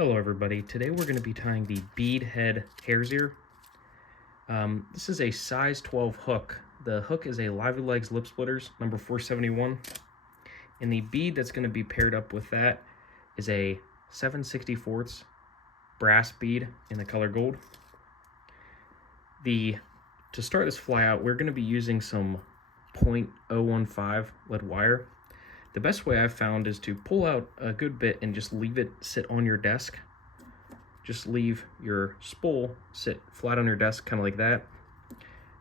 Hello everybody, today we're going to be tying the Bead Hares Ear. This is a size 12 hook. The hook is a Legz lip splitters, number 471. And the bead that's going to be paired up with that is a 7/64 brass bead in the color gold. To start this fly out, we're going to be using some 0.015 lead wire. The best way I've found is to pull out a good bit and just leave it sit on your desk. Just leave your spool sit flat on your desk, kind of like that.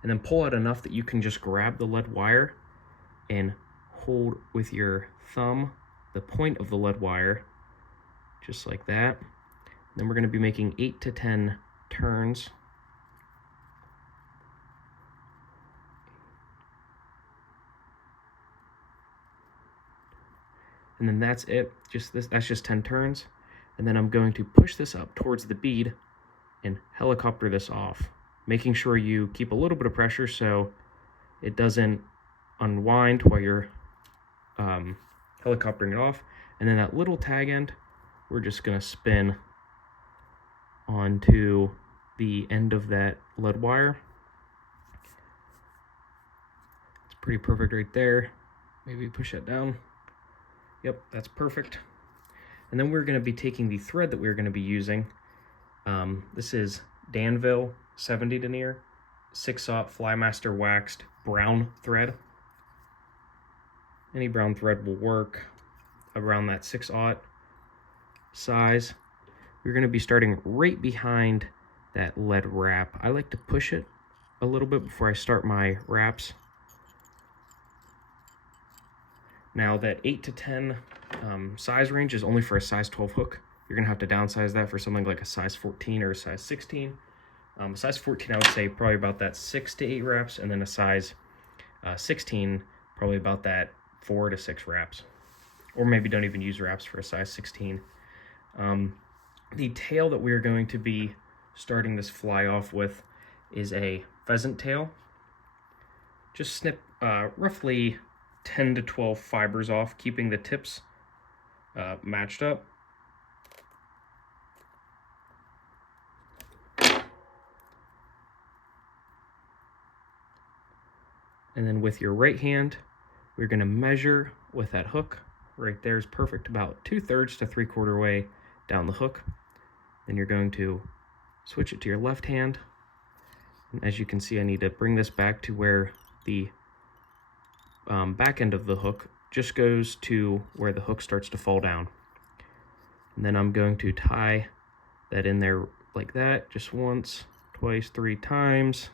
And then pull out enough that you can just grab the lead wire and hold with your thumb the point of the lead wire, just like that. And then we're going to be making 8 to 10 turns. And then that's it, that's just 10 turns. And then I'm going to push this up towards the bead and helicopter this off, making sure you keep a little bit of pressure so it doesn't unwind while you're helicoptering it off. And then that little tag end, we're just gonna spin onto the end of that lead wire. It's pretty perfect right there. Maybe push that down. Yep, that's perfect. And then we're going to be taking the thread that we're going to be using. This is Danville 70 denier, 6/0 Flymaster waxed brown thread. Any brown thread will work around that 6/0 size. We're going to be starting right behind that lead wrap. I like to push it a little bit before I start my wraps. Now that 8 to 10 size range is only for a size 12 hook. You're going to have to downsize that for something like a size 14 or a size 16. Size 14, I would say probably about that 6 to 8 wraps, and then a size 16, probably about that 4 to 6 wraps. Or maybe don't even use wraps for a size 16. The tail that we're going to be starting this fly off with is a pheasant tail. Just snip roughly 10 to 12 fibers off, keeping the tips matched up. And then with your right hand, we're going to measure with that hook. Right there is perfect, about 2/3 to 3/4 way down the hook. Then you're going to switch it to your left hand. And as you can see, I need to bring this back to where the back end of the hook just goes to where the hook starts to fall down. And then I'm going to tie that in there like that, just once, twice, 3 times,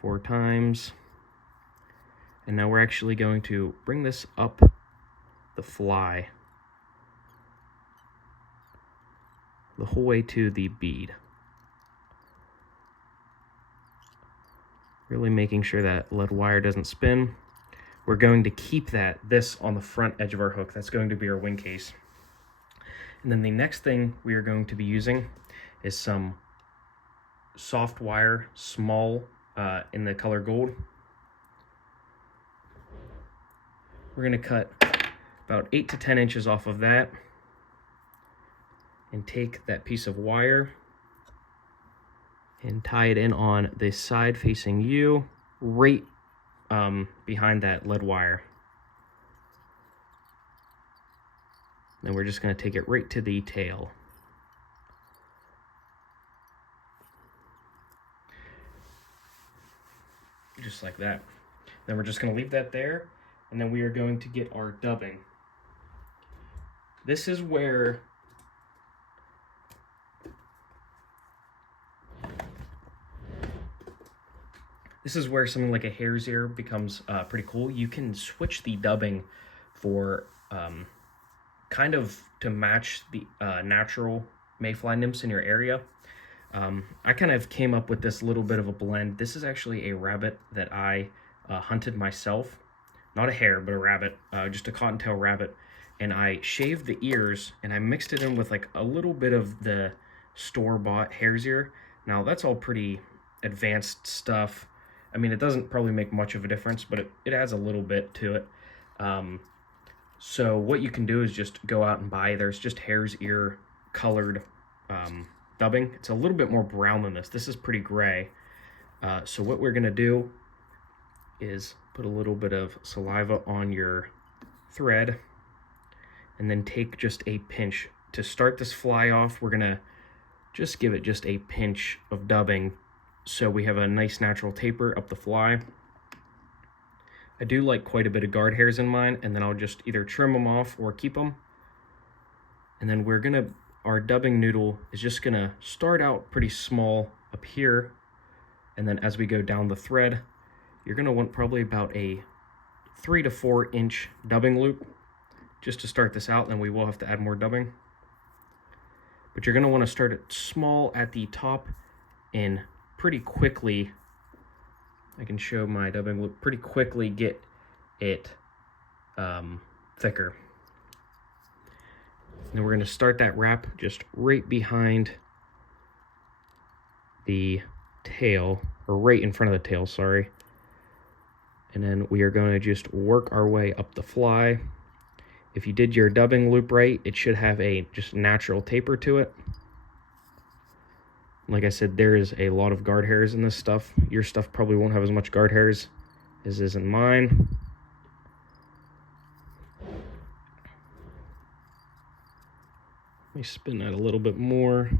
4 times. And now we're actually going to bring this up the fly the whole way to the bead. Really making sure that lead wire doesn't spin. We're going to keep this on the front edge of our hook. That's going to be our wing case. And then the next thing we are going to be using is some soft wire, small, in the color gold. We're going to cut about 8 to 10 inches off of that and take that piece of wire and tie it in on the side facing you, right behind that lead wire. Then we're just going to take it right to the tail. Just like that. Then we're just going to leave that there, and then we are going to get our dubbing. This is where something like a hare's ear becomes pretty cool. You can switch the dubbing for kind of to match the natural mayfly nymphs in your area. I kind of came up with this little bit of a blend. This is actually a rabbit that I hunted myself. Not a hare, but a rabbit, just a cottontail rabbit. And I shaved the ears and I mixed it in with like a little bit of the store-bought hare's ear. Now that's all pretty advanced stuff. I mean, it doesn't probably make much of a difference, but it adds a little bit to it. So what you can do is just go out and buy, there's just hare's ear colored dubbing. It's a little bit more brown than this. This is pretty gray. So what we're gonna do is put a little bit of saliva on your thread and then take just a pinch. To start this fly off, we're gonna just give it just a pinch of dubbing so we have a nice natural taper up the fly. I do like quite a bit of guard hairs in mine, and then I'll just either trim them off or keep them. And then our dubbing noodle is just gonna start out pretty small up here, and then as we go down the thread, you're gonna want probably about a 3 to 4 inch dubbing loop just to start this out, then we will have to add more dubbing. But you're gonna wanna start it small at the top and pretty quickly, I can show my dubbing loop, pretty quickly get it thicker. And then we're gonna start that wrap just right behind the tail, or right in front of the tail, sorry. And then we are going to just work our way up the fly. If you did your dubbing loop right, it should have a just natural taper to it. Like I said, there is a lot of guard hairs in this stuff. Your stuff probably won't have as much guard hairs as is in mine. Let me spin that a little bit more.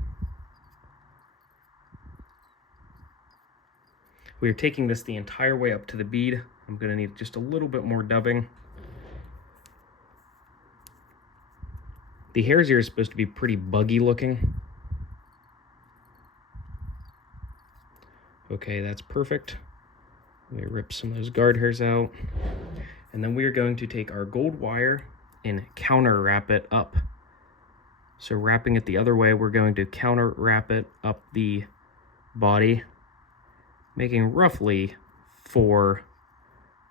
We are taking this the entire way up to the bead. I'm gonna need just a little bit more dubbing. The hare's ear is supposed to be pretty buggy looking. Okay, that's perfect. Let me rip some of those guard hairs out. And then we are going to take our gold wire and counter wrap it up. So wrapping it the other way, we're going to counter wrap it up the body, making roughly 4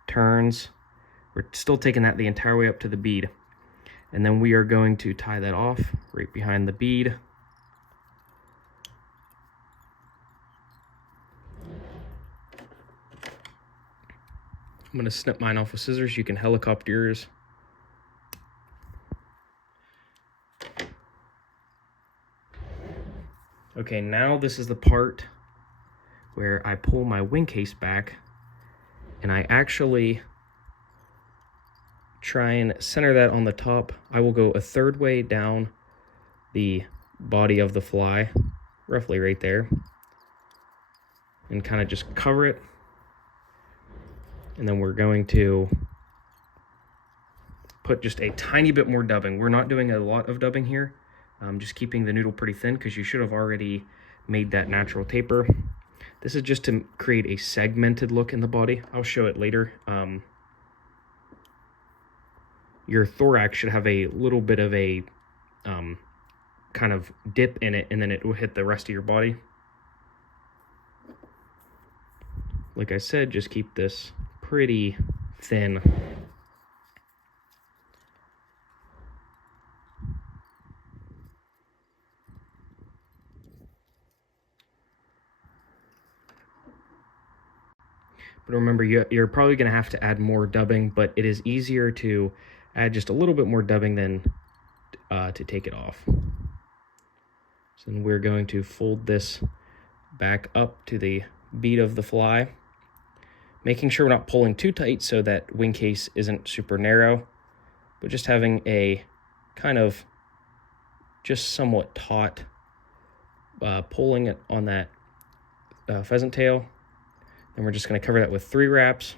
turns. We're still taking that the entire way up to the bead. And then we are going to tie that off right behind the bead. I'm going to snip mine off with scissors. You can helicopter yours. Okay, now this is the part where I pull my wing case back and I actually try and center that on the top. I will go a 1/3 way down the body of the fly, roughly right there, and kind of just cover it. And then we're going to put just a tiny bit more dubbing. We're not doing a lot of dubbing here. Just keeping the noodle pretty thin because you should have already made that natural taper. This is just to create a segmented look in the body. I'll show it later. Your thorax should have a little bit of a kind of dip in it, and then it will hit the rest of your body. Like I said, just keep this pretty thin. But remember, you're probably going to have to add more dubbing, but it is easier to add just a little bit more dubbing than to take it off. So then we're going to fold this back up to the bead of the fly, making sure we're not pulling too tight so that wing case isn't super narrow, but just having a kind of just somewhat taut pulling it on that pheasant tail. And we're just going to cover that with 3 wraps.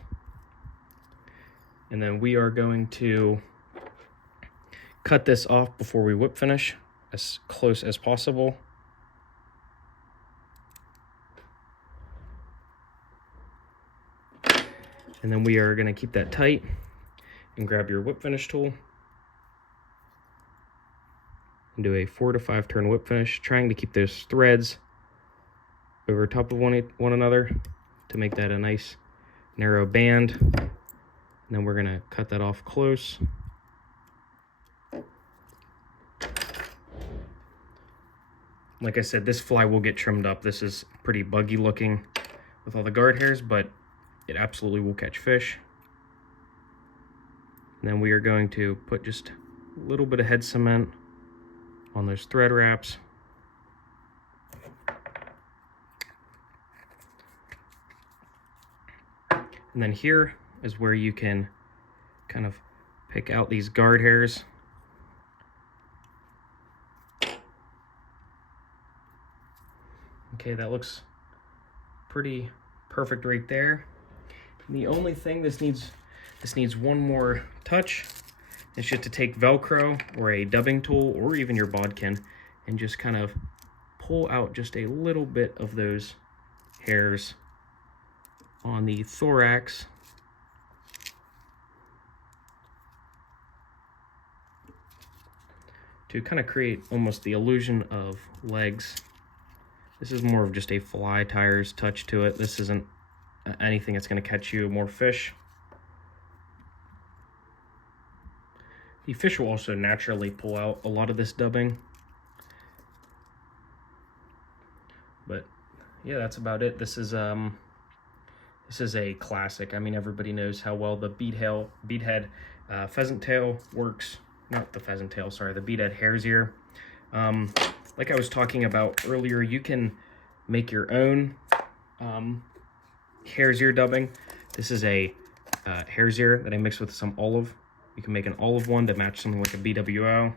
And then we are going to cut this off before we whip finish, as close as possible. And then we are going to keep that tight and grab your whip finish tool and do a 4 to 5 turn whip finish, trying to keep those threads over top of one another to make that a nice narrow band. And then we're going to cut that off close. Like I said, this fly will get trimmed up. This is pretty buggy looking with all the guard hairs, but it absolutely will catch fish. And then we are going to put just a little bit of head cement on those thread wraps. And then here is where you can kind of pick out these guard hairs. Okay, that looks pretty perfect right there. And the only thing this needs one more touch. It's just to take Velcro or a dubbing tool or even your bodkin and just kind of pull out just a little bit of those hairs on the thorax. To kind of create almost the illusion of legs. This is more of just a fly tires touch to it. This isn't anything that's going to catch you more fish. The fish will also naturally pull out a lot of this dubbing. But yeah, that's about it. This is a classic. I mean, everybody knows how well the beadhead pheasant tail works. Not the pheasant tail, sorry, the beadhead hare's ear. Like I was talking about earlier, you can make your own hare's ear dubbing. This is a hare's ear that I mixed with some olive. You can make an olive one to match something like a BWO.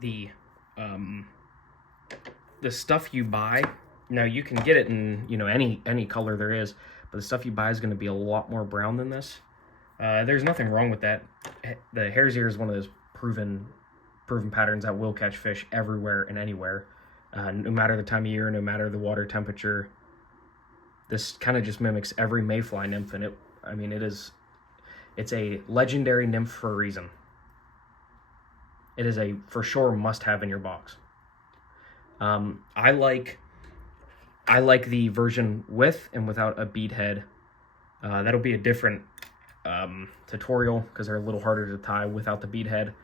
The stuff you buy, now you can get it in any color there is, but the stuff you buy is going to be a lot more brown than this. There's nothing wrong with that. The hare's ear is one of those proven patterns that will catch fish everywhere and anywhere, no matter the time of year, no matter the water temperature. This kind of just mimics every mayfly nymph, and it's a legendary nymph for a reason. It is a for sure must-have in your box. I like the version with and without a bead head. That'll be a different tutorial because they're a little harder to tie without the bead head.